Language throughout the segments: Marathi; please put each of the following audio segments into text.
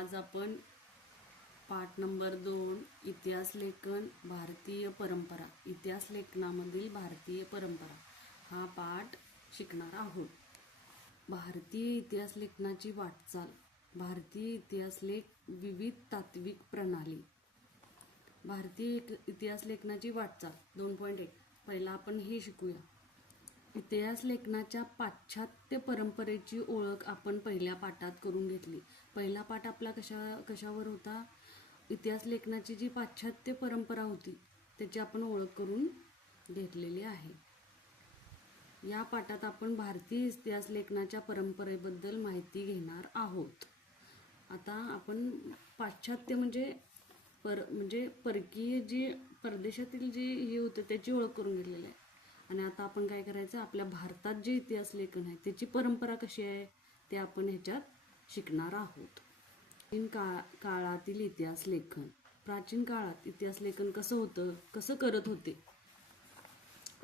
आज आपण पाठ नंबर 2 इतिहास लेखन भारतीय परंपरा इतिहास लेखनामधील भारतीय परंपरा हा पाठ शिकणार आहोत. भारतीय इतिहास लेखनाची वाटचाल. भारतीय इतिहास लेख विविध तात्विक प्रणाली. भारतीय इतिहास लेखनाची वाटचाल 2.1. पहिला आपण हे शिकूया. इतिहास लेखनाच्या पाश्चात्य परंपरेची ओळख आपण पहिल्या पाठात करून घेतली. पहिला पाठ आपला कशावर होता? इतिहास लेखनाची जी पाश्चात्य परंपरा होती त्याची आपण ओळख करून घेतलेली आहे. या पाठात आपण भारतीय इतिहास लेखनाच्या परंपरेबद्दल माहिती घेणार आहोत. आता आपण पाश्चात्य म्हणजे परकीय जी परदेशातील जी हे होतं त्याची ओळख करून घेतलेली आहे. आणि आता आपण काय करायचं, आपल्या भारतात जे इतिहास लेखन आहे त्याची परंपरा कशी आहे ते आपण ह्याच्यात शिकणार आहोत. प्राचीन काळातील इतिहास लेखन. प्राचीन काळात इतिहास लेखन कसं होतं, कसं करत होते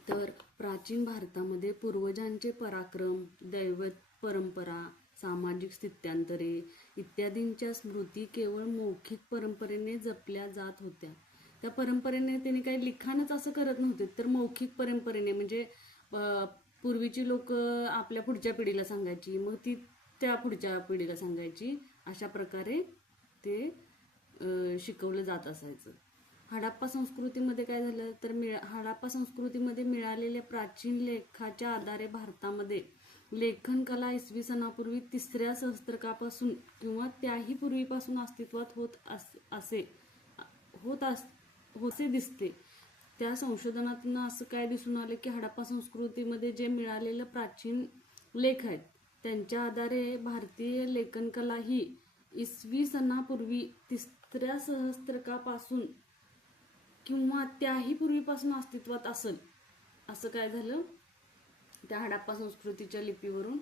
तर प्राचीन भारतामध्ये पूर्वजांचे पराक्रम, दैवत परंपरा, सामाजिक स्थित्यांतरे इत्यादींच्या स्मृती केवळ मौखिक परंपरेने जपल्या जात होत्या. त्या परंपरेने त्यांनी काही लिखाणच असं करत नव्हते, तर मौखिक परंपरेने म्हणजे पूर्वीची लोक आपल्या पुढच्या पिढीला सांगायची, मग ती त्या पुढच्या पिढीला सांगायची. अशा प्रकारे ते शिकवलं जात असायचं. हडप्पा संस्कृतीमध्ये काय झालं तर हडप्पा संस्कृतीमध्ये मिळालेल्या प्राचीन लेखाच्या आधारे भारतामध्ये लेखन कला इसवी सनापूर्वी 3ऱ्या सहस्त्रकापासून किंवा त्याही पूर्वीपासून अस्तित्वात होते दिसते. त्या संशोधनातून असं काय दिसून आलं की हडप्पा संस्कृतीमध्ये जे मिळालेलं प्राचीन लेख आहेत त्यांच्या आधारे भारतीय लेखन कला ही इसवी सनापूर्वी 3ऱ्या सहस्त्रकापासून किंवा त्याही पूर्वीपासून अस्तित्वात असेल असं काय झालं, त्या हडप्पा संस्कृतीच्या लिपीवरून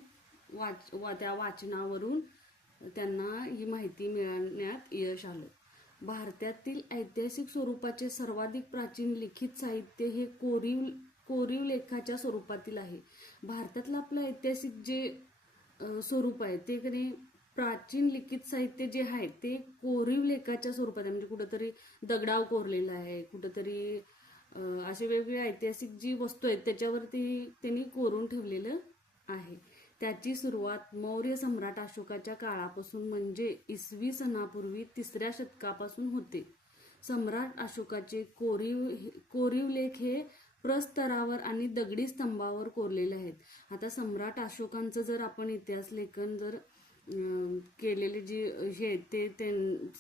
त्या वाचनावरून त्यांना ही माहिती मिळवण्यात यश आलं. भारतातील ऐतिहासिक स्वरूपाचे सर्वाधिक प्राचीन लिखित साहित्य हे कोरीव लेखाच्या स्वरूपातील आहे. भारतातलं आपलं ऐतिहासिक जे स्वरूप आहे ते कधी प्राचीन लिखित साहित्य जे आहे ते कोरीव लेखाच्या स्वरूपात आहे. म्हणजे कुठंतरी दगडाव कोरलेला आहे, कुठंतरी असे वेगवेगळे ऐतिहासिक जी वस्तू आहेत त्याच्यावरती त्यांनी कोरून ठेवलेलं आहे. त्याची सुरुवात मौर्य सम्राट अशोकाच्या काळापासून म्हणजे इसवी सनापूर्वी 3ऱ्या शतकापासून होते. सम्राट अशोकाचे कोरीव लेख हे प्रस्तरावर आणि दगडी स्तंभावर कोरलेले आहेत. आता सम्राट अशोकांचं जर आपण इतिहास लेखन जर केलेले जे हे ते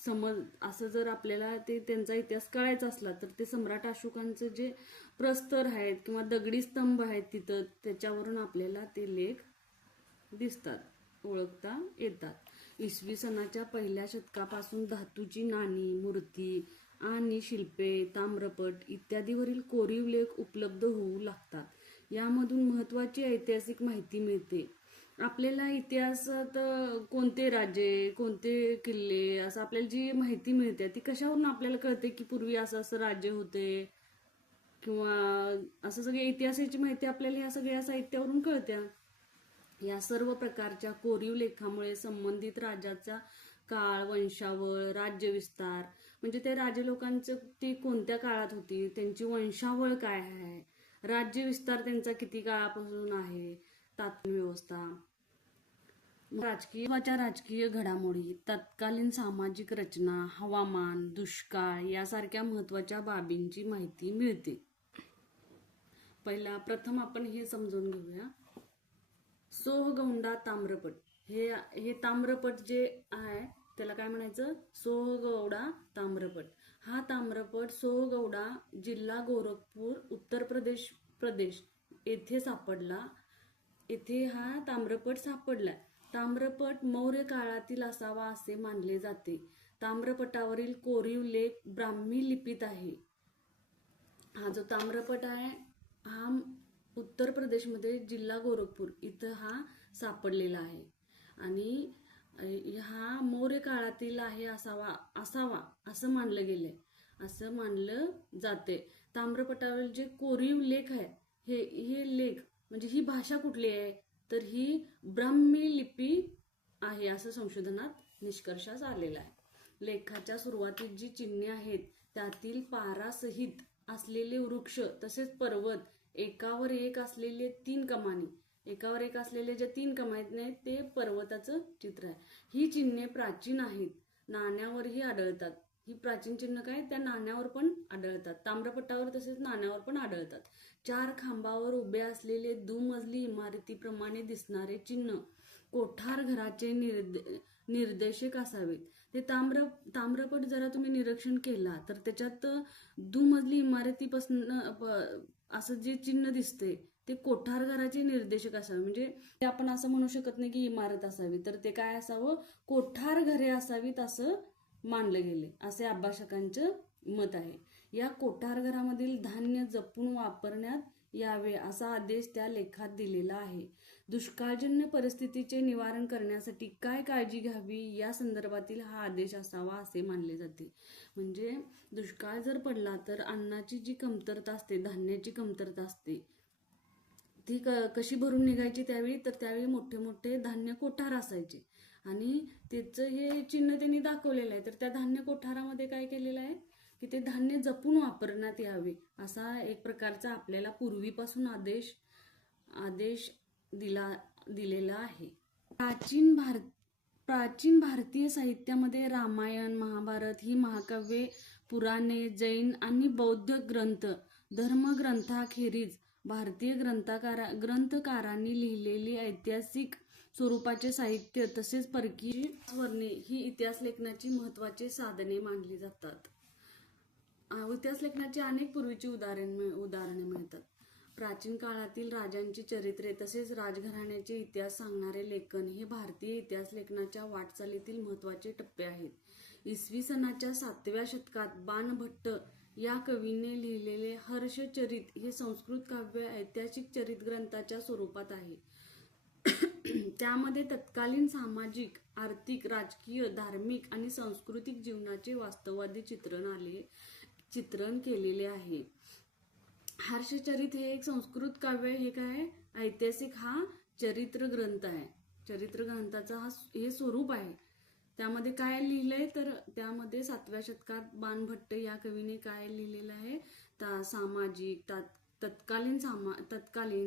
समज असं जर आपल्याला ते त्यांचा इतिहास कळायचा असला तर ते सम्राट अशोकांचं जे प्रस्तर आहेत किंवा दगडी स्तंभ आहेत तिथं त्याच्यावरून आपल्याला ते लेख दिसतात, ओळखता येतात. इसवी सनाच्या पहिल्या शतकापासून धातूची नाणी, मूर्ती आणि शिल्पे, ताम्रपट इत्यादीवरील कोरीव लेख उपलब्ध होऊ लागतात. यामधून महत्त्वाची ऐतिहासिक माहिती मिळते. आपल्याला इतिहासात कोणते राजे, कोणते किल्ले असं आपल्याला जी माहिती मिळते ती कशावरून आपल्याला कळते की पूर्वी असं राज्य होते किंवा असं सगळी इतिहासाची माहिती आपल्याला ह्या सगळ्या साहित्यावरून कळत्या. या सर्व प्रकारच्या कोरीव लेखामुळे संबंधित राजाचा काळ, वंशावळ, राज्यविस्तार म्हणजे ते राजे लोकांचं ती कोणत्या काळात होती, त्यांची वंशावळ काय आहे, राज्यविस्तार त्यांचा किती काळापासून आहे, तात्कालीन व्यवस्था, राजकीय घडामोडी, तत्कालीन सामाजिक रचना, हवामान, दुष्काळ यासारख्या महत्वाच्या बाबींची माहिती मिळते. प्रथम आपण हे समजून घेऊया. सोहगौंडा ताम्रपट. हे ताम्रपट जे आहे त्याला काय म्हणायचं, सोहगौडा ताम्रपट. हा ताम्रपट सोहगौडा जिल्हा गोरखपूर, उत्तर प्रदेश येथे सापडला. येथे हा ताम्रपट सापडलाय. ताम्रपट मौर्य काळातील असावा असे मानले जाते. ताम्रपटावरील कोरीव लेख ब्राह्मी लिपीत आहे. हा जो ताम्रपट आहे हा उत्तर प्रदेशमध्ये जिल्हा गोरखपूर इथं हा सापडलेला आहे आणि हा मौर्य काळातील आहे असावा असं मानलं गेलंय, असं मानलं जाते. ताम्रपटावरील जे कोरीव लेख आहे हे लेख म्हणजे ही भाषा कुठली आहे तर ही ब्राह्मी लिपी आहे असं संशोधनात निष्कर्षास आलेला आहे. लेखाच्या सुरुवातीत जी चिन्हे आहेत त्यातील पारासहित असलेले वृक्ष तसेच पर्वत, एकावर एक असलेले 3 कमानी, एकावर एक असलेले जे 3 कमानी आहेत ते पर्वताचं चित्र आहे. ही चिन्हे प्राचीन आहेत, नाण्यावरही आढळतात. ही प्राचीन चिन्ह काय त्या नाण्यावर पण आढळतात, ताम्रपट्टावर तसेच नाण्यावर पण आढळतात. 4 खांबावर उभे असलेले दुमजली इमारतीप्रमाणे दिसणारे चिन्ह कोठार घराचे निर्देशक असावेत. ते ताम्रपट जरा तुम्ही निरीक्षण केला तर त्याच्यात दुमजली इमारतीपासून असं जे चिन्ह दिसते ते कोठार घराचे निर्देशक असावे. म्हणजे ते आपण असं म्हणू शकत नाही की इमारत असावी, तर ते काय असावं, कोठार घरे असावीत असं मानलं गेले, असे अभ्यासकांचं मत आहे. या कोठार घरामधील धान्य जपून वापरण्यात यावे असा आदेश त्या लेखात दिलेला आहे. दुष्काळजन्य परिस्थितीचे निवारण करण्यासाठी काय काळजी घ्यावी या संदर्भातील हा आदेश असावा असे मानले जाते. म्हणजे दुष्काळ जर पडला तर अन्नाची जी कमतरता असते, धान्याची कमतरता असते, ती कशी भरून निघायची त्यावेळी, तर त्यावेळी मोठे मोठे धान्य कोठार असायचे आणि त्याचं हे चिन्ह त्यांनी दाखवलेलं आहे. तर त्या धान्य कोठारामध्ये काय केलेलं आहे की ते धान्य जपून वापरण्यात यावे असा एक प्रकारचा आपल्याला पूर्वीपासून आदेश दिलेला आहे. प्राचीन भारतीय साहित्यामध्ये रामायण, महाभारत ही महाकाव्ये, पुराणे, जैन आणि बौद्ध ग्रंथ, धर्मग्रंथाखेरीज भारतीय ग्रंथकारांनी लिहिलेली ऐतिहासिक स्वरूपाचे साहित्य तसेच परकीय वर्णे ही इतिहास लेखनाची महत्त्वाची साधने मानली जातात. इतिहास लेखनाची अनेक पूर्वीची उदाहरणे मिळतात. प्राचीन काळातील राजांची चरित्रे तसेच राजघराण्याचे इतिहास सांगणारे लेखन हे भारतीय इतिहास लेखनाच्या वाटचालीतील महत्त्वाचे टप्पे आहेत. इसवी सनाच्या 7व्या शतकात बाणभट्ट या कवीने लिहिलेले हर्षचरित हे संस्कृत काव्य ऐतिहासिक चरित ग्रंथाच्या स्वरूपात आहे. त्यामध्ये तत्कालीन सामाजिक, आर्थिक, राजकीय, धार्मिक आणि सांस्कृतिक जीवनाचे वास्तववादी चित्रण केलेले आहे. हर्षचरित हे एक संस्कृत काव्य, हे काय ऐतिहासिक हा चरित्र ग्रंथ आहे. चरित्र ग्रंथाचा हे स्वरूप आहे. त्यामध्ये काय लिहिलंय तर त्यामध्ये 7व्या शतकात बाणभट्ट या कवीने काय लिहिलेलं आहे, सामाजिक, तत्कालीन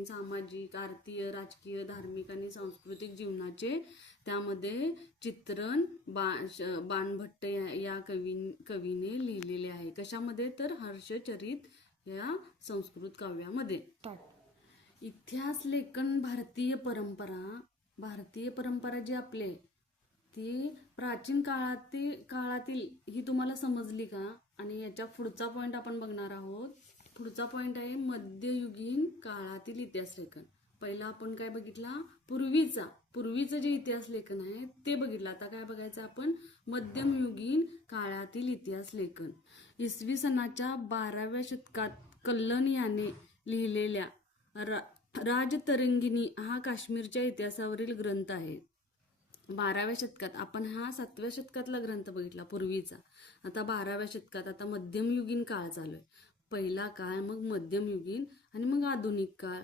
सामाजिक, आर्थिक, राजकीय, धार्मिक आणि सांस्कृतिक जीवनाचे त्यामध्ये चित्रण बाणभट्ट या कवीने लिहिलेले आहे. कशामध्ये तर हर्षचरित या संस्कृत काव्यामध्ये. इतिहास लेखन भारतीय परंपरा जी आपले ती प्राचीन काळातील ही तुम्हाला समजली का? आणि याच्या पुढचा पॉइंट आपण बघणार आहोत. पुढचा पॉइंट आहे मध्ययुगीन काळातील इतिहास लेखन. पहिला आपण काय बघितला, पूर्वीचं जे इतिहास लेखन आहे ते बघितलं. आता काय बघायचं आपण, मध्ययुगीन काळातील इतिहास लेखन. इसवी सनाच्या 12व्या शतकात कल्लन याने लिहिलेल्या राजतरंगिणी हा काश्मीरच्या इतिहासावरील ग्रंथ आहे. 12व्या शतकात, आपण हा 7व्या शतकातला ग्रंथ बघितला पूर्वीचा. आता 12व्या शतकात, आता मध्यमयुगीन काळ चालू आहे. पहिला काळ, मग मध्यमयुगीन आणि मग आधुनिक काळ.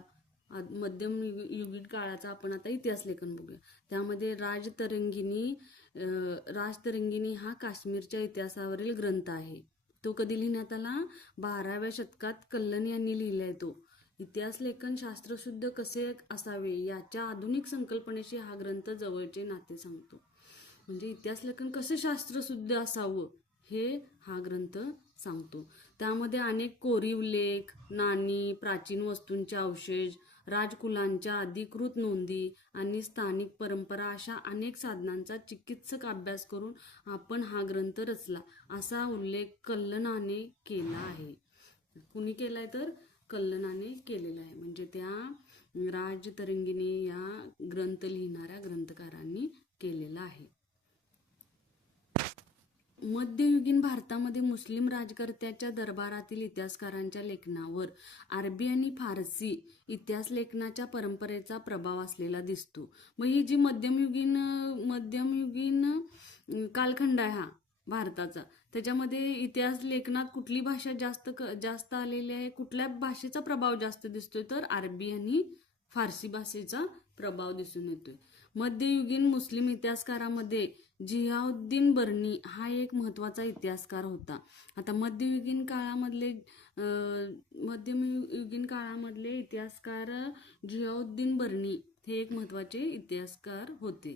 मध्यमयुगीन काळाचा आपण आता इतिहास लेखन बघूया. त्यामध्ये राजतरंगिणी हा काश्मीरच्या इतिहासावरील ग्रंथ आहे. तो कधी लिहिण्यात आला, 12व्या शतकात कल्लन यांनी लिहिलाय. तो इतिहास लेखन शास्त्रशुद्ध कसे असावे याच्या आधुनिक संकल्पनेशी हा ग्रंथ जवळचे नाते सांगतो. म्हणजे इतिहास लेखन कसं शास्त्रशुद्ध असावं हे हा ग्रंथ सांगतो. त्यामध्ये अनेक कोरीव लेख, नाणी, प्राचीन वस्तूंचे अवशेष, राजकुलांच्या अधिकृत नोंदी आणि स्थानिक परंपरा अशा अनेक साधनांचा चिकित्सक अभ्यास करून आपण हा ग्रंथ रचला असा उल्लेख कल्लनाने केला आहे. कुणी केलाय तर कल्लनाने केलेला आहे. म्हणजे त्या राजतरंगिणी या ग्रंथ लिहिणाऱ्या ग्रंथकारांनी केलेला आहे. मध्ययुगीन भारतामध्ये मुस्लिम राजकर्त्याच्या दरबारातील इतिहासकारांच्या लेखनावर अरबी आणि फारसी इतिहास लेखनाच्या परंपरेचा प्रभाव असलेला दिसतो. मग ही जी मध्ययुगीन कालखंड आहे हा भारताचा, त्याच्यामध्ये इतिहास लेखनात कुठली भाषा जास्त आलेली आहे, कुठल्या भाषेचा प्रभाव जास्त दिसतोय तर अरबी आणि फारसी भाषेचा प्रभाव दिसून येतोय. मध्ययुगीन मुस्लिम इतिहासकारामध्ये जियाउद्दीन बर्नी हा एक महत्त्वाचा इतिहासकार होता. आता मध्ययुगीन काळामधले इतिहासकार जियाउद्दीन बर्नी हे एक महत्त्वाचे इतिहासकार होते.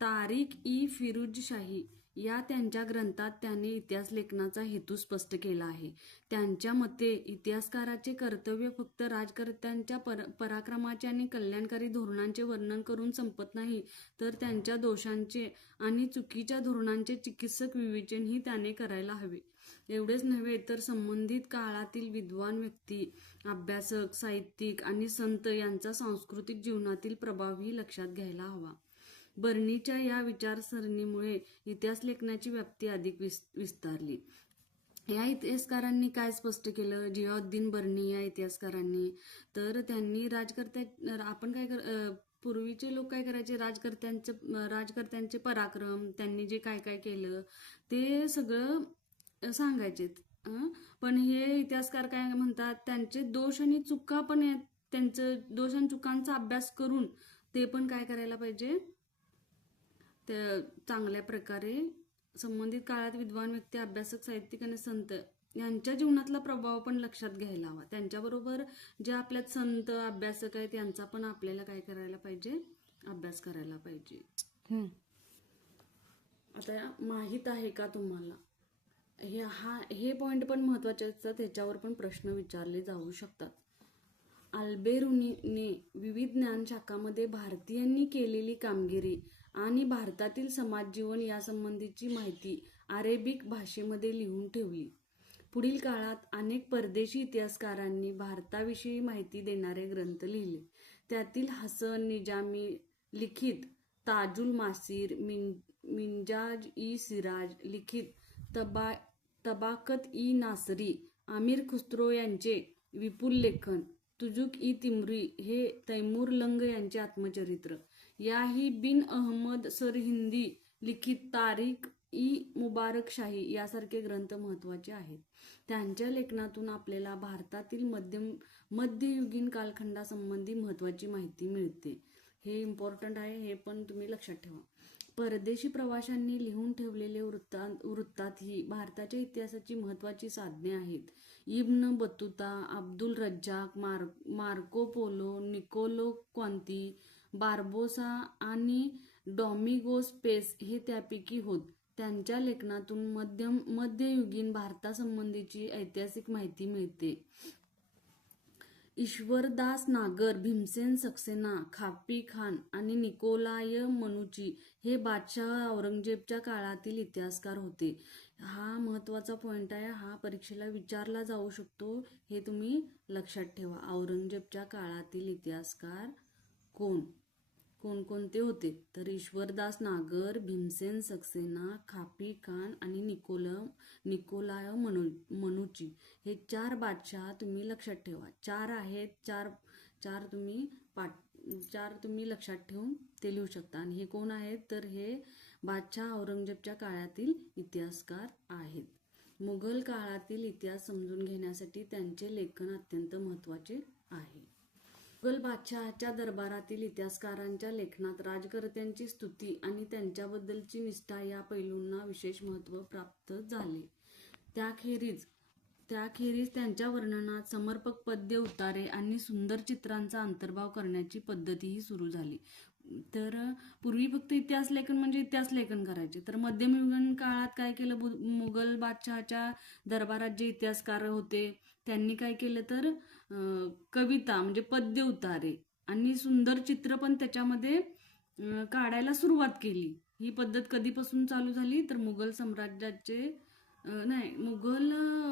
तारिक ई फिरोज शाही या त्यांच्या ग्रंथात त्यांनी इतिहास लेखनाचा हेतू स्पष्ट केला आहे. त्यांच्या मते इतिहासकाराचे कर्तव्य फक्त राजकर्त्यांच्या पराक्रमाचे आणि कल्याणकारी धोरणांचे वर्णन करून संपत नाही, तर त्यांच्या दोषांचे आणि चुकीच्या धोरणांचे चिकित्सक विवेचनही त्याने करायला हवे. एवढेच नव्हे तर संबंधित काळातील विद्वान व्यक्ती, अभ्यासक, साहित्यिक आणि संत यांचा सांस्कृतिक जीवनातील प्रभावही लक्षात घ्यायला हवा. बर्नीच्या या विचारसरणीमुळे इतिहास लेखनाची व्याप्ती अधिक विस्तारली. या इतिहासकारांनी काय स्पष्ट केलं, जियाउद्दीन बर्नी या इतिहासकारांनी, तर त्यांनी पूर्वीचे लोक काय करायचे, राजकर्त्यांचे पराक्रम, त्यांनी जे काय काय केलं ते सगळं सांगायचे. पण हे इतिहासकार काय म्हणतात, त्यांचे दोष आणि चुका पण त्यांचं दोष आणि चुकांचा अभ्यास करून ते पण काय करायला पाहिजे, ते चांगल्या प्रकारे संबंधित काळात विद्वान व्यक्ती, अभ्यासक, साहित्यिक आणि संत यांच्या जीवनातला प्रभाव पण लक्षात घ्यायला हवा. त्यांच्याबरोबर जे आपल्यात संत, अभ्यासक आहेत यांचा पण आपल्याला काय करायला पाहिजे, अभ्यास करायला पाहिजे. आता माहीत आहे का तुम्हाला, हे पॉइंट पण महत्वाचे असतात, त्याच्यावर पण प्रश्न विचारले जाऊ शकतात. अल्बेरुनीने विविध ज्ञानशाखांमध्ये भारतीयांनी केलेली कामगिरी आणि भारतातील समाजजीवन यासंबंधीची माहिती अरेबिक भाषेमध्ये लिहून ठेवली. पुढील काळात अनेक परदेशी इतिहासकारांनी भारताविषयी माहिती देणारे ग्रंथ लिहिले. त्यातील हसन निजामी लिखित ताजुल मासीर, मिंजाज ई सिराज लिखित तबाकत ई नासरी, अमीर खुसरो यांचे विपुल लेखन, तुजुक ई तिमरी हे तैमूर लंग यांचे आत्मचरित्र, याही बिन अहमद सरहिंदी लिखित तारिक ई मुबारक शाही यासारखे ग्रंथ महत्त्वाचे आहेत. त्यांच्या लेखनातून आपल्याला भारतातील मध्ययुगीन कालखंडासंबंधी महत्त्वाची माहिती मिळते. हे इम्पॉर्टंट आहे, हे पण तुम्ही लक्षात ठेवा. परदेशी प्रवाशांनी लिहून ठेवलेले वृत्तात ही भारताच्या इतिहासाची महत्त्वाची साधने आहेत. Ibn Battuta, Abdul Razzaq, Marco Polo, Niccolo Conti, Barbosa आणि डॉमिगोस पेस हे त्यापैकी होत. त्यांच्या लेखनातून मध्ययुगीन भारतासंबंधीची ऐतिहासिक माहिती मिळते. ईश्वरदास नागर, भीमसेन सक्सेना, खापी खान आणि निकोलाय मनुची हे बादशाह औरंगजेबच्या काळातील इतिहासकार होते. हा महत्त्वाचा पॉइंट आहे, हा परीक्षेला विचारला जाऊ शकतो, हे तुम्ही लक्षात ठेवा. औरंगजेबच्या काळातील इतिहासकार कोणते होते, तर ईश्वरदास नागर, भीमसेन सक्सेना, खापी खान आणि निकोलाय मनुची हे 4 बादशाह तुम्ही लक्षात ठेवा. 4 आहेत, चार तुम्ही लक्षात ठेवून ते लिहू शकता. आणि हे कोण आहेत, तर हे बादशाह औरंगजेबच्या काळातील इतिहासकार आहेत. मुघल काळातील इतिहास समजून घेण्यासाठी त्यांचे लेखन अत्यंत महत्त्वाचे आहे. मुघल बादशहाच्या दरबारातील इतिहासकारांच्या लेखनात राजकर्त्यांची स्तुती आणि त्यांच्याबद्दलची निष्ठा या पैलूंना विशेष महत्त्व प्राप्त झाले. त्याखेरीज त्यांच्या वर्णनात समर्पक पद्य, उतारे आणि सुंदर चित्रांचा अंतर्भाव करण्याची पद्धतीही सुरू झाली. तर पूर्वी फक्त इतिहास लेखन म्हणजे इतिहास लेखन करायचे, तर मध्ययुगीन काळात काय केलं, मुघल बादशहाच्या दरबारात जे इतिहासकार होते त्यांनी काय केलं, तर कविता म्हणजे पद्य, उतारे आणि सुंदर चित्र पण त्याच्यामध्ये काढायला सुरुवात केली. ही पद्धत कधीपासून चालू झाली, तर मुघल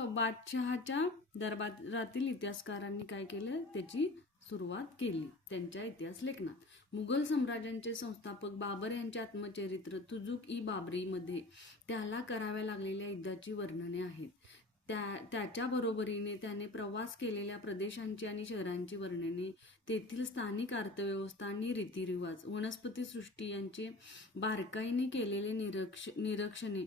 बादशहाच्या दरबारातील इतिहासकारांनी काय केलं, त्याची सुरुवात केली त्यांच्या इतिहास लेखनात. मुघल साम्राज्याचे संस्थापक बाबर यांचे आत्मचरित्र तुजुक ई बाबरी मध्ये त्याला कराव्या लागलेल्या युद्धाची वर्णने आहेत. त्याच्या बरोबरीने त्याने प्रवास केलेल्या प्रदेशांची आणि शहरांची वर्णने, तेथील स्थानिक अर्थव्यवस्था आणि रीतिरिवाज, वनस्पती सृष्टी यांचे बारकाईने केलेले निरीक्षणे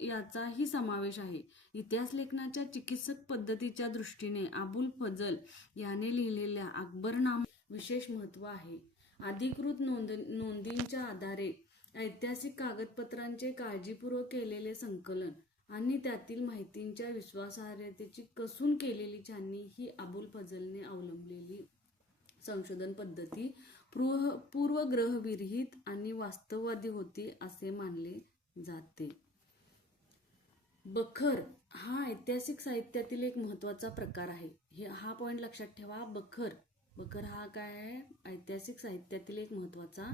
याचाही समावेश आहे. इतिहास लेखनाच्या चिकित्सक पद्धतीच्या दृष्टीने अबुल फजल याने लिहिलेल्या अकबरनामा विशेष महत्त्व आहे. अधिकृत नोंदींच्या आधारे ऐतिहासिक कागदपत्रांचे काळजीपूर्वक केलेले संकलन आणि त्यातील माहितींच्या विश्वासार्हतेची कसून केलेली छाननी ही अबुल फजलने अवलंबलेली संशोधन पद्धती पूर्वग्रहविरहित आणि वास्तववादी होती असे मानले जाते. बखर हा ऐतिहासिक साहित्यातील एक महत्त्वाचा प्रकार आहे. हा पॉइंट लक्षात ठेवा. बखर हा काय आहे? ऐतिहासिक साहित्यातील एक महत्त्वाचा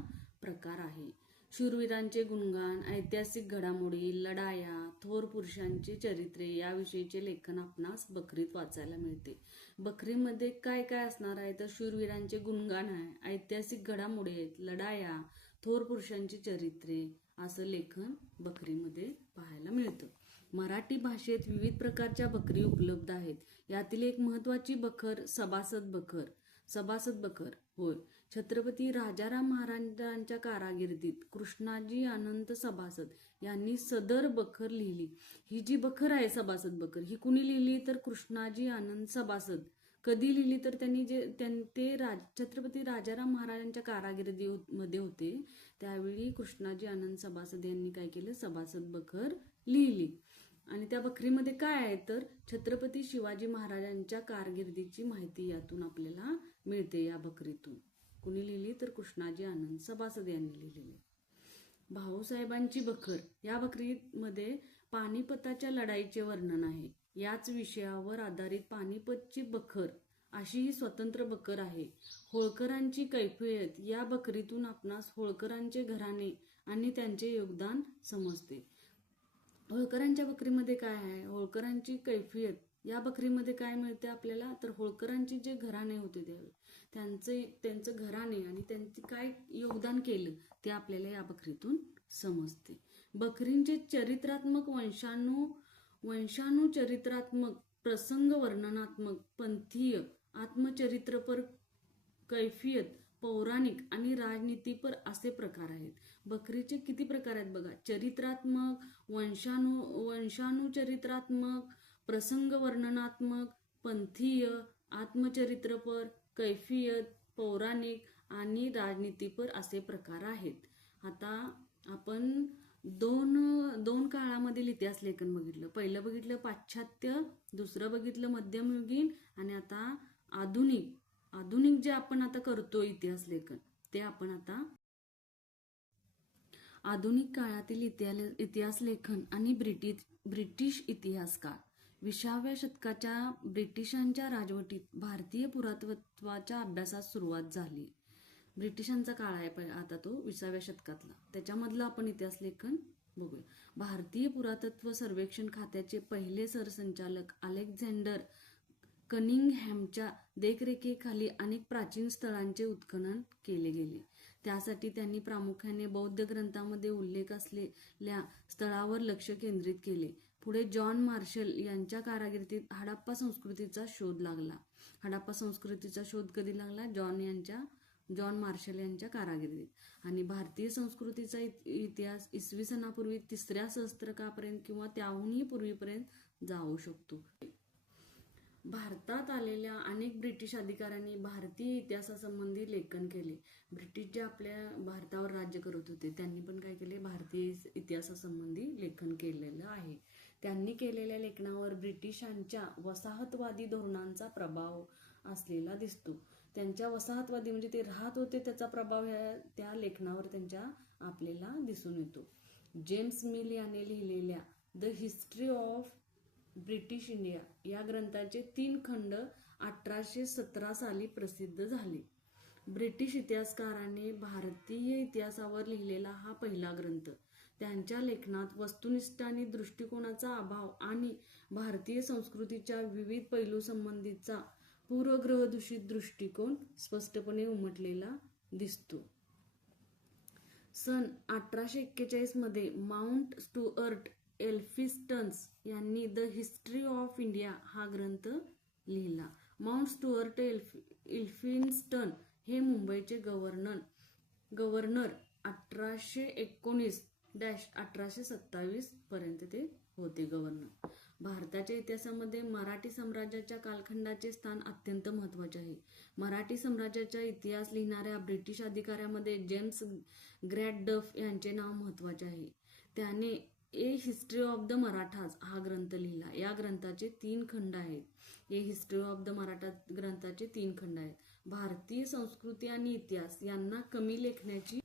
प्रकार आहे. शूरवीरांचे गुणगान, ऐतिहासिक घडामोडी, लढाया, थोर पुरुषांची चरित्रे याविषयीचे लेखन आपणास बखरीत वाचायला मिळते. बखरीमध्ये काय काय असणार आहे? तर शूरवीरांचे गुणगान आहे, ऐतिहासिक घडामोडी आहेत, लढाया, थोर पुरुषांची चरित्रे असं लेखन बखरीमध्ये पाहायला मिळतं. मराठी भाषेत विविध प्रकारच्या बखरी उपलब्ध आहेत. यातील एक महत्त्वाची बखर सभासद बखर होय. छत्रपती राजाराम महाराजांच्या कारकिर्दीत कृष्णाजी अनंत सभासद यांनी सदर बखर लिहिली. ही जी बखर आहे सभासद बखर ही कुणी लिहिली? तर कृष्णाजी आनंद सभासद. कधी लिहिली? तर ते छत्रपती राजाराम महाराजांच्या कारकिर्दीमध्ये होते त्यावेळी कृष्णाजी आनंद सभासद यांनी काय केलं? सभासद बखर लिहिली. आणि त्या बखरीमध्ये काय आहे? तर छत्रपती शिवाजी महाराजांच्या कारकिर्दीची माहिती यातून आपल्याला मिळते. या बखरीतून कुणी लिहिली? तर कृष्णाजी आनंद सभासद यांनी लिहिलेली. भाऊसाहेबांची बखर या बखरीमध्ये पानिपताच्या लढाईचे वर्णन आहे. याच विषयावर आधारित पानिपतची बखर अशी ही स्वतंत्र बखर आहे. होळकरांची कैफियत या बखरीतून आपणास होळकरांचे घराणे आणि त्यांचे योगदान समजते. होळकरांच्या बखरीमध्ये काय आहे? होळकरांची कैफियत या बखरीमध्ये काय मिळते आपल्याला? तर होळकरांचे जे घराणे होते त्यांचं घराणे आणि त्यांचे काय योगदान केलं ते आपल्याला या बखरीतून समजते. बखरींचे चरित्रात्मक, वंशानुचरित्रात्मक, प्रसंग वर्णनात्मक, पंथीय, आत्मचरित्रपर, कैफियत, पौराणिक आणि राजनीतीपर असे प्रकार आहेत. बखरीचे किती प्रकार आहेत बघा. चरित्रात्मक, वंशानुचरित्रात्मक, प्रसंग वर्णनात्मक, पंथीय, आत्मचरित्रपर, कैफियत, पौराणिक आणि राजनीतीपर असे प्रकार आहेत. आता आपण दोन काळामधील इतिहास लेखन बघितलं. पहिलं बघितलं पाश्चात्य, दुसरं बघितलं मध्यमयुगीन आणि आता आधुनिक जे आपण आता करतो इतिहास लेखन ते आपण आता आधुनिक काळातील इतिहास लेखन आणि ब्रिटिश इतिहासकाळ. 20व्या शतकाच्या ब्रिटिशांच्या राजवटीत भारतीय पुरातत्वाच्या अभ्यासास सुरुवात झाली. ब्रिटिशांचा काळ आहे आता तो 20व्या शतकातला. त्याच्यामधलं आपण इतिहास लेखन बघूया. भारतीय पुरातत्व सर्वेक्षण खात्याचे पहिले सरसंचालक अलेक्झांडर कनिंगहॅमच्या देखरेखीखाली अनेक प्राचीन स्थळांचे उत्खनन केले गेले. त्यासाठी त्यांनी प्रामुख्याने बौद्ध ग्रंथांमध्ये उल्लेख असलेल्या स्थळावर लक्ष केंद्रित केले. पुढे जॉन मार्शल यांच्या कारकिर्दीत हडप्पा संस्कृतीचा शोध लागला. हडप्पा संस्कृतीचा शोध कधी लागला? जॉन मार्शल यांच्या कारकिर्दीत. आणि भारतीय संस्कृतीचा इतिहास इसवी सनापूर्वी 3ऱ्या सहस्त्रकापर्यंत किंवा त्याहूनही पूर्वीपर्यंत जाऊ शकतो. भारतात आलेल्या अनेक ब्रिटिश अधिकाऱ्यांनी भारतीय इतिहासासंबंधी लेखन केले. ब्रिटिश जे आपल्या भारतावर राज्य करत होते त्यांनी पण काय केले? भारतीय इतिहासासंबंधी लेखन केलेलं आहे. त्यांनी केलेल्या लेखनावर ब्रिटिशांच्या वसाहतवादी धोरणांचा प्रभाव असलेला दिसतो. त्यांच्या वसाहतवादी म्हणजे ते राहत होते त्याचा प्रभाव त्या लेखनावर त्यांच्या आपल्याला दिसून येतो. जेम्स मिल याने लिहिलेल्या the history of British India या ग्रंथाचे 3 खंड 1817 साली प्रसिद्ध झाले. ब्रिटिश इतिहासकाराने भारतीय इतिहासावर लिहिलेला हा पहिला ग्रंथ. त्यांच्या लेखनात वस्तुनिष्ठ आणि दृष्टिकोनाचा अभाव आणि भारतीय संस्कृतीच्या विविध पैलूंसंबंधीचा पूर्वग्रहदूषित दृष्टिकोन स्पष्टपणे उमटलेला दिसतो. सन 1841 मध्ये माउंट स्टुअर्ट एल्फिन्स्टन यांनी द हिस्ट्री ऑफ इंडिया हा ग्रंथ लिहिला. माउंट स्टुअर्ट एल्फिन्स्टन हे मुंबईचे गव्हर्नर 1819 1827 पर्यंत ते होते गव्हर्नर. भारताच्या इतिहासामध्ये मराठी साम्राज्याच्या कालखंडाचे स्थान अत्यंत महत्त्वाचे आहे. मराठी साम्राज्याचा इतिहास लिहिणाऱ्या ब्रिटिश अधिकाऱ्यामध्ये जेम्स ग्रॅड डफ यांचे नाव महत्त्वाचे आहे. त्याने ए हिस्ट्री ऑफ द मराठाज हा ग्रंथ लिहिला. या ग्रंथाचे 3 खंड आहेत. ए हिस्ट्री ऑफ द मराठा ग्रंथाचे 3 खंड आहेत. भारतीय संस्कृती आणि इतिहास यांना कमी लेखण्याची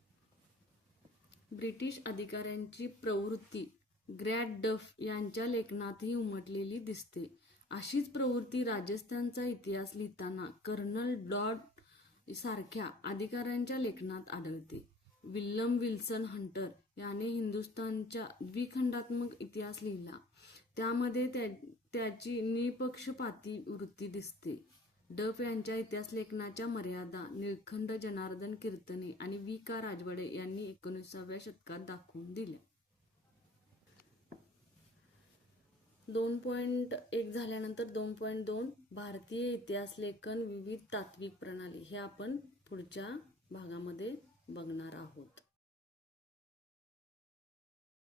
ब्रिटिश अधिकाऱ्यांची प्रवृत्ती ग्रॅड डफ यांच्या लेखनातही उमटलेली दिसते. अशीच प्रवृत्ती राजस्थानचा इतिहास लिहिताना कर्नल डॉड सारख्या अधिकाऱ्यांच्या लेखनात आढळते. विल्यम विल्सन हंटर याने हिंदुस्थानचा द्विखंडात्मक इतिहास लिहिला. त्यामध्ये त्याची निपक्षपाती वृत्ती दिसते. डफ यांच्या इतिहास लेखनाच्या मर्यादा निळकंठ जनार्दन कीर्तने आणि वि. का. राजवाडे यांनी 19व्या शतकात दाखवून दिल्या. 2.1 झाल्यानंतर 2.2 भारतीय इतिहास लेखन विविध तात्विक प्रणाली हे आपण पुढच्या भागामध्ये बघणार आहोत.